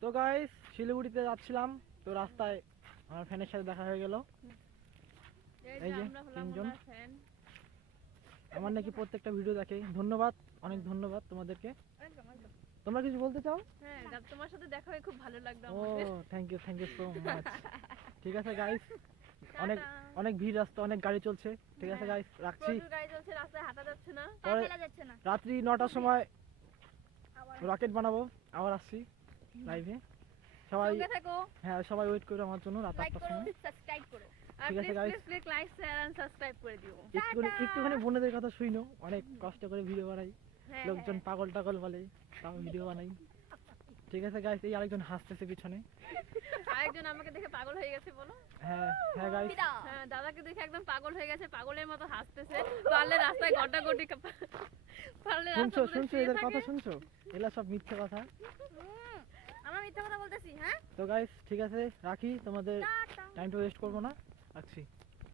তো গাইস শিলিগুড়িতে যাচ্ছিলাম, তো রাস্তায় আমার ফ্যানের সাথে দেখা হয়ে গেল। এই যে তিনজন, আমার নাকি প্রত্যেকটা ভিডিও দেখে। ধন্যবাদ, অনেক ধন্যবাদ তোমাদেরকে। তোমরা কিছু বলতে চাও? হ্যাঁ, তোমার সাথে দেখা হয়ে খুব ভালো লাগলো ও আমাদের। Thank you so much. ঠিক আছে গাইস, অনেক অনেক ভিড়, রাস্তা অনেক গাড়ি চলছে। ঠিক আছে গাইস, রাখছি। প্রচুর গাড়ি চলছে, রাস্তায় হাঁটা যাচ্ছে না, পরে ফেলা যাচ্ছে না। রাত্রি 9টার সময় রকেট বানাবো, আবার আসছি লাইভে। সবাই সঙ্গে থাকো, হ্যাঁ, সবাই ওয়েট করো আমার জন্য রাত লাইক 8টার করো, সময়। সাবস্ক্রাইব করো। আর ঠিক আছে please guys। Please please like share and subscribe করে দিও। একটুখানি বোনেদের কথা শুইনো, অনেক কষ্ট করে ভিডিও বানাই, হ্যাঁ, লোকজন পাগল টাগল বলে, তাও ভিডিও বানাই। ঠিক আছে গাইস, এই আরেকজন হাসতেছে পিছনে। আরেকজন আমাকে দেখে পাগল হয়ে গেছে বলো। হ্যাঁ হ্যাঁ গাইস, বিদা। হ্যাঁ, দাদাকে দেখে একদম পাগল হয়ে গেছে, পাগলের মতো হাসতেছে। পারলে রাস্তায় গটাগটি পারলে শুনছো রাস্তায় শুনছো এদের কথা শুনছো? এগুলা সব মিথ্যে কথা। আমরা মিথ্যা কথা বলতেছি, হ্যাঁ? তো গাইস ঠিক আছে, রাখি, তোমাদের টাটা। টাইম টু ওয়েস্ট করবো না, রাখছি।